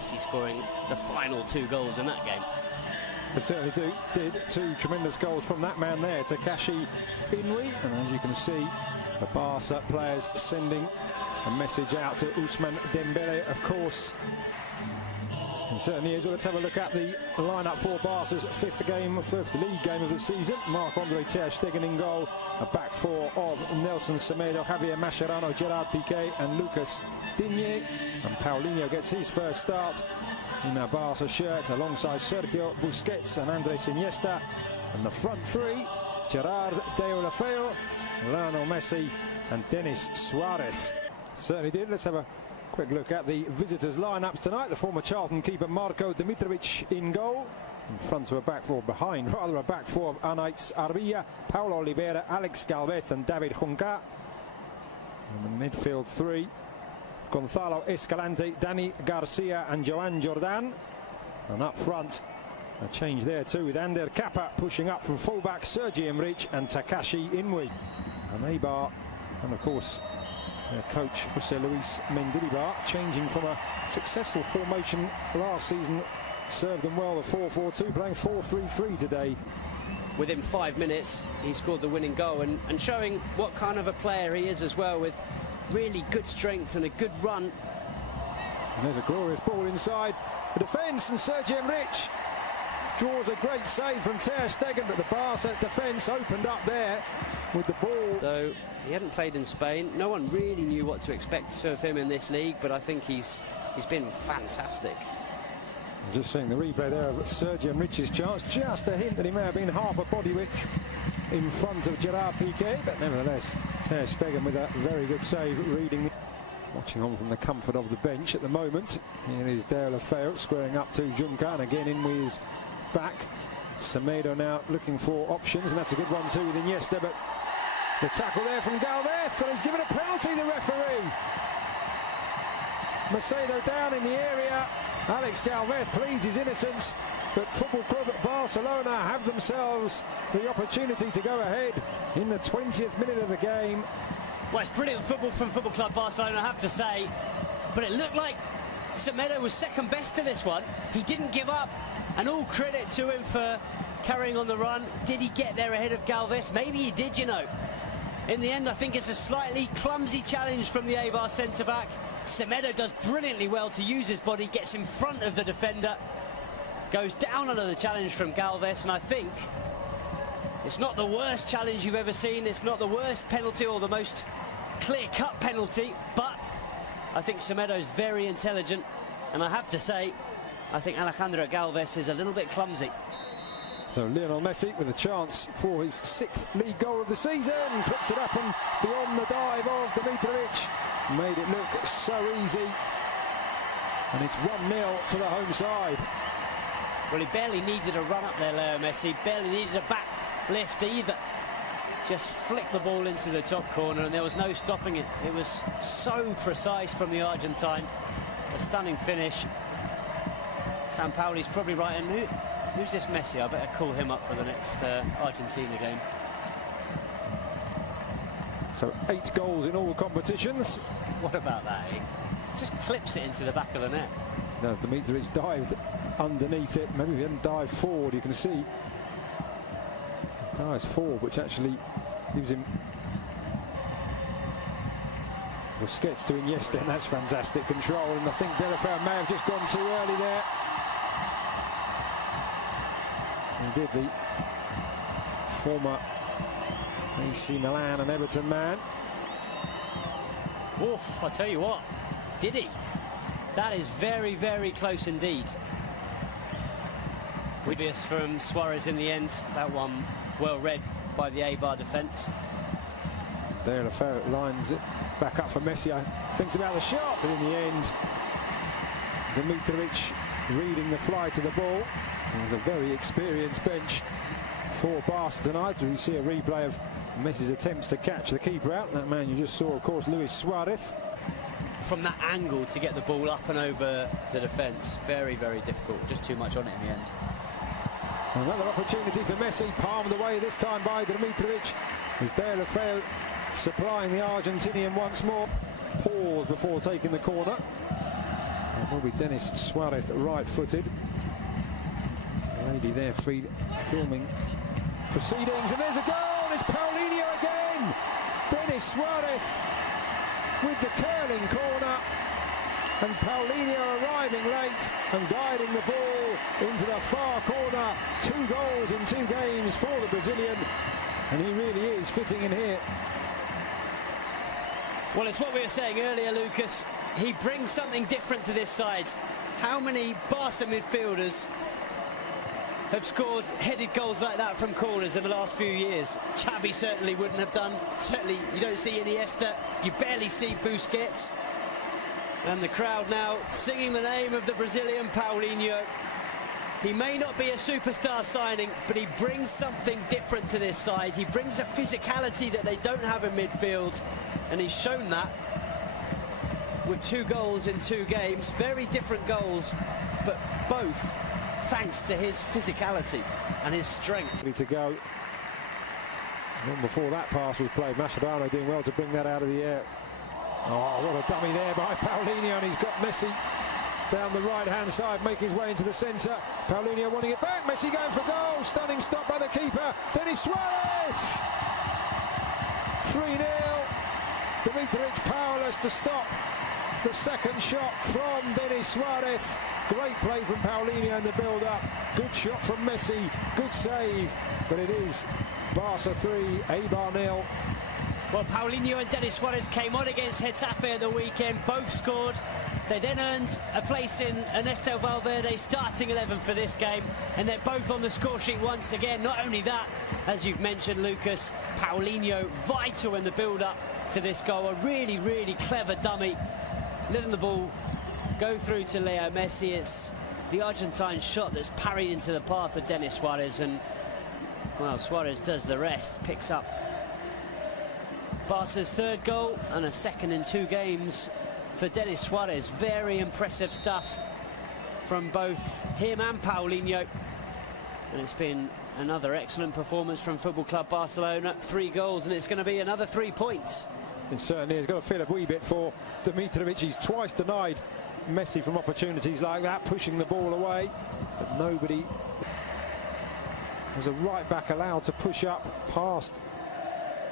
Messi scoring the final 2 goals in that game. They certainly did 2 tremendous goals from that man there, Takashi Inui. And as you can see, the Barca players sending a message out to Ousmane Dembele, of course. It certainly is. Well, let's have a look at the lineup for Barca's fifth league game of the season. Marc-Andre ter Stegen in goal. A back 4 of Nelson Semedo, Javier Mascherano, Gerard Piqué and Lucas Digne. And Paulinho gets his first start in a Barca shirt alongside Sergio Busquets and Andres Iniesta. And the front 3, Gerard Deulofeu, Lionel Messi and Denis Suarez. Certainly did. Let's have a quick look at the visitors' lineups tonight. The former Charlton keeper Marko Dimitrovic in goal. In front of a back 4, behind rather a back 4 of Anaïs Arbilla, Paulo Oliveira, Alex Galvez and David Junca. And the midfield 3, Gonzalo Escalante, Dani Garcia and Joan Jordan. And up front, a change there too with Ander Kappa pushing up from fullback, Sergi Emrich and Takashi Inui. And Eibar, and of course their coach José Luis Mendilibar, changing from a successful formation last season, served them well, the 4-4-2, playing 4-3-3 today. Within 5 minutes, he scored the winning goal and showing what kind of a player he is as well, with really good strength and a good run. And there's a glorious ball inside the defence, and Sergi Emrich draws a great save from ter Stegen, but the Barca defence opened up there with the ball. Though he hadn't played in Spain, no one really knew what to expect of him in this league, but I think he's been fantastic. Just seeing the replay there of Sergi Emrich's chance, just a hint that he may have been half a body width in front of Gerard Piqué, but nevertheless ter Stegen with a very good save, reading, watching on from the comfort of the bench at the moment. Here is Deulofeu squaring up to Junca, and again in with his back. Semedo now looking for options, and that's a good one too with Iniesta, but the tackle there from Galvez, and he's given a penalty, the referee. Macedo down in the area. Alex Galvez pleads his innocence, but Football Club Barcelona have themselves the opportunity to go ahead in the 20th minute of the game. Well, it's brilliant football from Football Club Barcelona, I have to say, but it looked like Semedo was second best to this one. He didn't give up, and all credit to him for carrying on the run. Did he get there ahead of Galvez? Maybe he did, you know. In the end, I think it's a slightly clumsy challenge from the Eibar centre-back. Semedo does brilliantly well to use his body, gets in front of the defender, goes down under the challenge from Galvez, and I think it's not the worst challenge you've ever seen. It's not the worst penalty or the most clear-cut penalty, but I think Semedo's very intelligent, and I have to say, I think Alejandro Galvez is a little bit clumsy. So Lionel Messi with a chance for his 6th league goal of the season, clips it up and beyond the dive of Dimitrovic, made it look so easy, and it's 1-0 to the home side. Well, he barely needed a run up there, Leo Messi, barely needed a back lift either. Just flicked the ball into the top corner and there was no stopping it. It was so precise from the Argentine. A stunning finish. Sampaoli's probably right, and who's this Messi? I better call him up for the next Argentina game. So 8 goals in all competitions. What about that, eh? Just clips it into the back of the net. As Dimitrovic dived underneath it, maybe if he hadn't dived forward, you can see he dives forward, which actually gives him Busquets to Iniesta, and that's fantastic control, and I think Deulofeu may have just gone too early there. He did, the former AC Milan and Everton man. Oof, I tell you what, did he? That is very, very close indeed. Obvious from Suarez in the end. That one well read by the Eibar defence. Deulofeu lines it back up for Messi. Thinks about the shot, but in the end, Dimitrovic reading the fly to the ball. There's a very experienced bench for Barca tonight. We see a replay of Messi's attempts to catch the keeper out. That man you just saw, of course, Luis Suarez. From that angle to get the ball up and over the defence, very, very difficult. Just too much on it in the end. Another opportunity for Messi, palmed away this time by Dimitrovic. With Deulofeu supplying the Argentinian once more. Pause before taking the corner. will be Denis Suarez, right-footed. The lady there filming proceedings, and there's a goal. It's Paulinho again. Denis Suarez with the curling corner, and Paulinho arriving late and guiding the ball into the far corner. 2 goals in 2 games for the Brazilian, and he really is fitting in here. Well, it's what we were saying earlier, Lucas. He brings something different to this side. How many Barca midfielders have scored headed goals like that from corners in the last few years? Xavi certainly wouldn't have done. Certainly you don't see Iniesta, you barely see Busquets. And the crowd now singing the name of the Brazilian Paulinho. He may not be a superstar signing, but he brings something different to this side. He brings a physicality that they don't have in midfield, and he's shown that with 2 goals in 2 games. Very different goals, but both thanks to his physicality and his strength. To go. Long before that pass was played, Mascherano doing well to bring that out of the air. Oh, what a dummy there by Paulinho, and he's got Messi down the right-hand side, making his way into the centre. Paulinho wanting it back, Messi going for goal. Stunning stop by the keeper, Denis Suarez! 3-0. Dimitric powerless to stop the second shot from Denis Suarez. Great play from Paulinho in the build-up. Good shot from Messi, good save, but it is Barca 3, Eibar 0. Well, Paulinho and Denis Suarez came on against Getafe at the weekend, both scored. They then earned a place in Ernesto Valverde's starting 11 for this game, and they're both on the score sheet once again. Not only that, as you've mentioned, Lucas, Paulinho vital in the build-up to this goal. A really, really clever dummy, letting the ball go through to Leo Messi. It's the Argentine shot that's parried into the path of Denis Suarez, and, well, Suarez does the rest, picks up Barca's 3rd goal and a 2nd in 2 games for Denis Suarez. Very impressive stuff from both him and Paulinho. And it's been another excellent performance from Football Club Barcelona. 3 goals, and it's going to be another 3 points. It certainly has got to feel a wee bit for Dimitrovic. He's twice denied Messi from opportunities like that, pushing the ball away. But nobody. There's a right-back allowed to push up past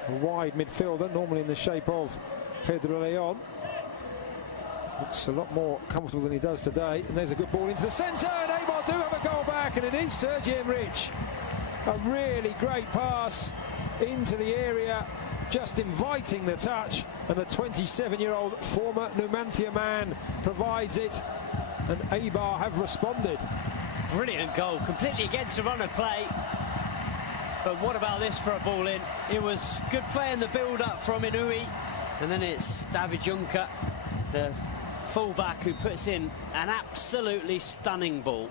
a wide midfielder, normally in the shape of Pedro Leon. Looks a lot more comfortable than he does today. And there's a good ball into the centre, and Eibar do have a goal back, and it is Sergi Enrich. A really great pass into the area, just inviting the touch, and the 27-year-old former Numancia man provides it, and Eibar have responded. Brilliant goal, completely against the run of play. But what about this for a ball in? It was good play in the build-up from Inui, and then it's David Juncker, the fullback, who puts in an absolutely stunning ball.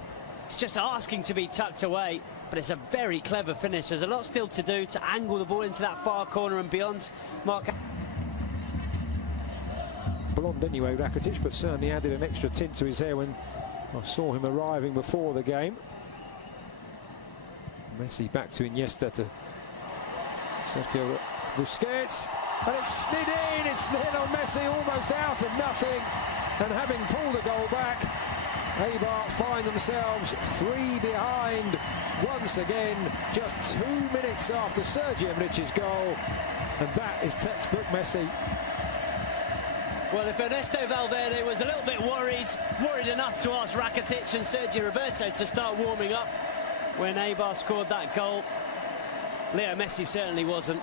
It's just asking to be tucked away, but it's a very clever finish. There's a lot still to do to angle the ball into that far corner and beyond. Mark. Blonde anyway, Rakitic, but certainly added an extra tint to his hair when I saw him arriving before the game. Messi back to Iniesta, to Sergio Busquets, and it's slid in. It's Lionel Messi almost out of nothing, and having pulled the goal back, Eibar find themselves 3 behind once again, just 2 minutes after Sergi Enrich's goal, and that is textbook Messi. Well, if Ernesto Valverde was a little bit worried enough to ask Rakitic and Sergio Roberto to start warming up when Eibar scored that goal, Leo Messi certainly wasn't.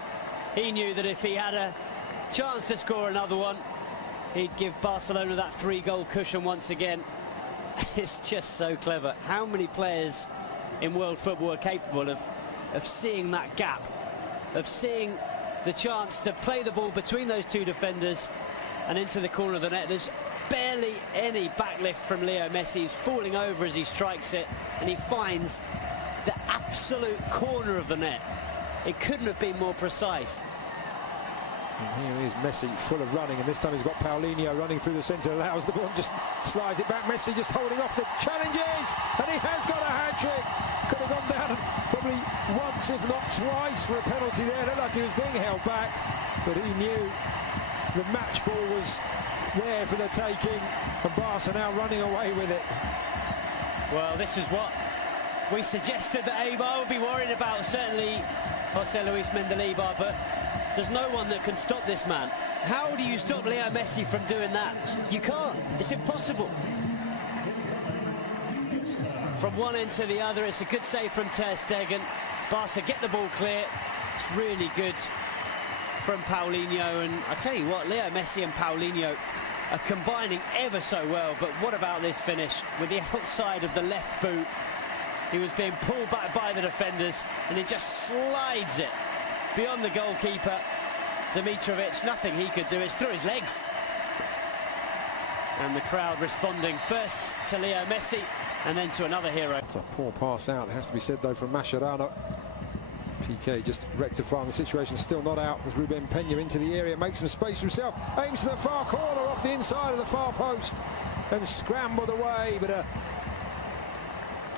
He knew that if he had a chance to score another one, he'd give Barcelona that 3-goal cushion once again. It's just so clever. How many players in world football are capable of seeing that gap, of seeing the chance to play the ball between those 2 defenders and into the corner of the net? There's barely any backlift from Leo Messi. He's falling over as he strikes it, and he finds the absolute corner of the net. It couldn't have been more precise. And here is Messi, full of running, and this time he's got Paulinho running through the centre, allows the ball, just slides it back. Messi just holding off the challenges, and he has got a hat-trick. Could have gone down probably once, if not twice, for a penalty there. Looked like he was being held back, but he knew the match ball was there for the taking, and Barca now running away with it. Well, this is what we suggested that Eibar would be worried about, certainly Jose Luis Mendilibar, but there's no one that can stop this man. How do you stop Leo Messi from doing that? You can't. It's impossible. From one end to the other, it's a good save from Ter Stegen. Barca get the ball clear. It's really good from Paulinho, and I tell you what, Leo Messi and Paulinho are combining ever so well. But what about this finish with the outside of the left boot? He was being pulled back by the defenders, and he just slides it beyond the goalkeeper. Dimitrovic, nothing he could do. It's through his legs. And the crowd responding first to Leo Messi and then to another hero. It's a poor pass out, it has to be said though, from Mascherano. PK just rectifying the situation, still not out as Ruben Peña into the area, makes some space for himself, aims to the far corner off the inside of the far post and scrambled away, but a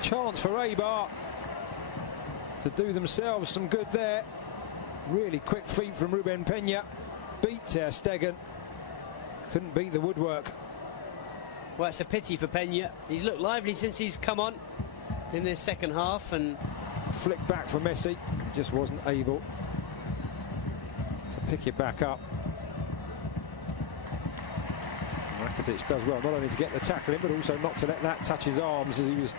chance for Eibar to do themselves some good there. Really quick feet from Ruben Peña, beat Ter Stegen, couldn't beat the woodwork. Well, it's a pity for Peña. He's looked lively since he's come on in this second half, and flick back for Messi, he just wasn't able to pick it back up. Rakitic does well not only to get the tackle in, but also not to let that touch his arms as he was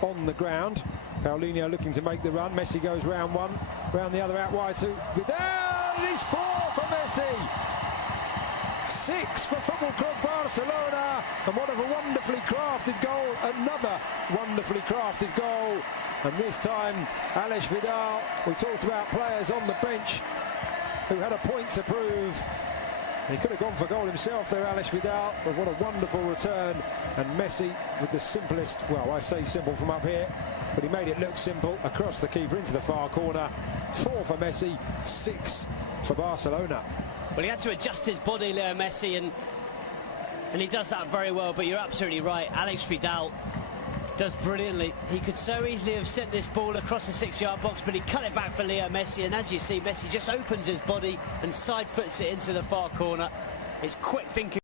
on the ground. Paulinho looking to make the run. Messi goes round one, round the other out wide to Vidal. It is 4 for Messi. 6 for Football Club Barcelona, and what a wonderfully crafted goal, another wonderfully crafted goal, and this time Alex Vidal. We talked about players on the bench who had a point to prove. He could have gone for goal himself there, Alex Vidal, but what a wonderful return, and Messi with the simplest, well, I say simple from up here, but he made it look simple, across the keeper into the far corner. 4 for Messi, 6 for Barcelona. Well, he had to adjust his body, Leo Messi, and he does that very well. But you're absolutely right, Alex Vidal does brilliantly. He could so easily have sent this ball across the 6-yard box, but he cut it back for Leo Messi, and as you see, Messi just opens his body and side foots it into the far corner. It's quick thinking.